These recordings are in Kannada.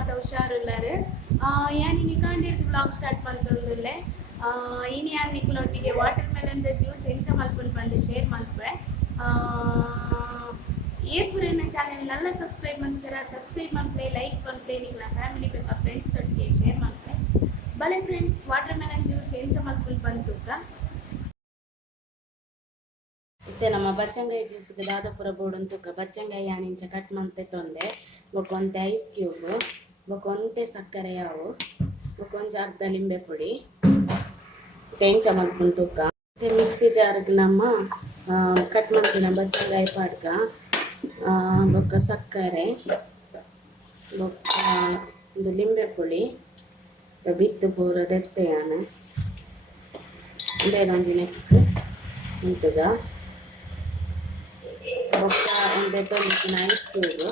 ಮಾತ ಹುಷಾರುಲ್ಲಾರು ಯಾನಿನಿ ಕಾಂಡಿರ್ದು ಬ್ಲಾಗ್ ಸ್ಟಾರ್ಟ್ ಮಾಡ್ತೊಂದುಲ್ಲೆ ಇನಿ ಯಾನ್ ನಿಕ್ಲೊಟ್ಟಿಗೆ ವಾಟರ್ ಮೆಲನ್ ಜ್ಯೂಸ್ ಎಂಚ ಮಲ್ಪುಂಡು ಬಂದು ಶೇರ್ ಮಲ್ಪೆ ಏರ್ಪುರನ ಚಾನೆಲ್ ನಲ್ಲ ಸಬ್ಸ್ಕ್ರೈಬ್ ಮಂಚರ ಸಬ್ಸ್ಕ್ರೈಬ್ ಮಲ್ಪೆ ಲೈಕ್ ಮಲ್ಪೆ ನಿಕ್ಲ ಫ್ಯಾಮಿಲಿ ಬೇಕಾ ಫ್ರೆಂಡ್ಸ್ ತೊಟ್ಟಿಗೆ ಶೇರ್ ಮಲ್ಪೆ ಬಲೆ ಫ್ರೆಂಡ್ಸ್ ವಾಟರ್ ಮೆಲನ್ ಜ್ಯೂಸ್ ಎಂಚ ಮಲ್ಪುಂಡು ಬಂತುಕ್ಕ ಇತ್ತೆ ನಮ್ಮ ಬಚ್ಚಂಗಾಯಿ ಜ್ಯೂಸ್ಗೆ Dadapura board ತುಕ್ಕ ಬಚ್ಚಂಗಾಯಿ ಯಾನಿಂಚ cut ಮಂತೆ ತೊಂದೆ ಬೊಕೊಂತೆ ice cube ಬೊಕೊಂತೆ ಸಕ್ಕರೆ ಯಾವು ಬೊಕೊಂಚ ಅರ್ಧ ಲಿಂಬೆ ಪುಡಿ ತೆಂಚ ಮಲ್ಪುಂಡು ತುಕ್ಕ ಮಿಕ್ಸಿ ಜಾರ್ಗೆ ನಮ್ಮ ಕಟ್ ಮಾಡ್ತಿನ ಬಚ್ಚಂಗಾಯಿ ಪಾಡ್ಕ ಬೊಕ್ಕ ಸಕ್ಕರೆ ಬೊಕ್ಕ ಒಂದು ಲಿಂಬೆ ಪುಡಿ ಬಿತ್ತು ಪೂರ ದೆತ್ತೆಯಾನ ಬೇಗೊಂಜಿ ನೆಕ್ಕು ಉಂಟುಗ ಬೊಕ್ಕ ಒಂದು ತೊಂದಿನ ಐಸ್ ಕ್ಯೂಬ್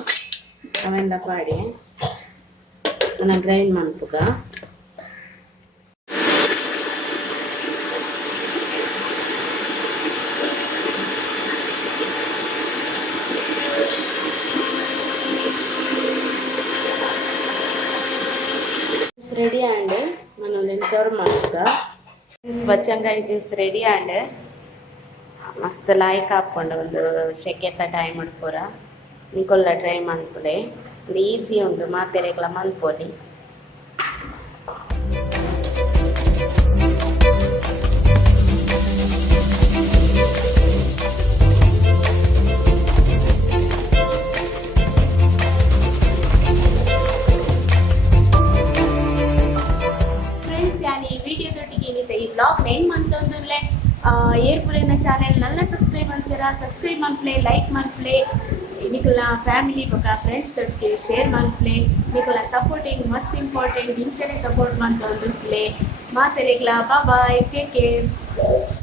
ಅವೆಲ್ಲ ಪಾಡಿ ನಾನು ಗ್ರೈಂಡ್ ಮಾಡ್ತುಗ ರೆಡಿ ಆಂಡ್ ನಾನು ಸರ್ವ್ ಮಾಡ್ತುಗ ಬಚ್ಚಂಗಾಯಿ ಜ್ಯೂಸ್ ರೆಡಿ ಆಂಡ್ ಮಸ್ತ್ ಲಾಯ್ಕ್ ಹಾಕ್ಕೊಂಡು ಒಂದು ಸೆಕೆತ್ತ ಟೈಮ್ ಮಾಡ್ಪೂರ ನಿಕೊಲ್ಲ ಟ್ರೈ ಮಾಡ್ಪುಡೆ ಒಂದು ಈಸಿ ಉಂಟು ಮಾತೆರೆಗ್ಲ ಮಲ್ಪೊಲಿ ಫ್ರೆಂಡ್ಸ್ ಯಾನ್ ಈ ವಿಡಿಯೋದೊಟ್ಟಿಗೆ ಏನಿದೆ ಈ ಬ್ಲಾಗ್ ಏನ್ ಮಂತೊಂದುಲ್ಲೆ ಏರ್ಪುರನ ಚಾನೆಲ್ ನಲ್ಲ ಸಬ್ಸ್ಕ್ರೈಬ್ ಮಂಚರ ಸಬ್ಸ್ಕ್ರೈಬ್ ಮಲ್ಪಲೆ ಲೈಕ್ ಮಲ್ಪಲೆ ನಿಕುಲ ಫ್ಯಾಮಿಲಿ ಬೊಕ ಫ್ರೆಂಡ್ಸ್ ತೊಟ್ಟಿಗೆ ಶೇರ್ ಮಲ್ಪಲೆ ನಿಕುಲ ಸಪೋರ್ಟಿಂಗ್ ಮಸ್ಟ್ ಇಂಪಾರ್ಟೆಂಟ್ ಇಂಚನೆ ಸಪೋರ್ಟ್ ಮಂತೊಂದುಲ್ಲೆ ಮಾತೆರೆಗ್ಲ ಬಾಯ್ ಟೇಕ್ ಕೇರ್.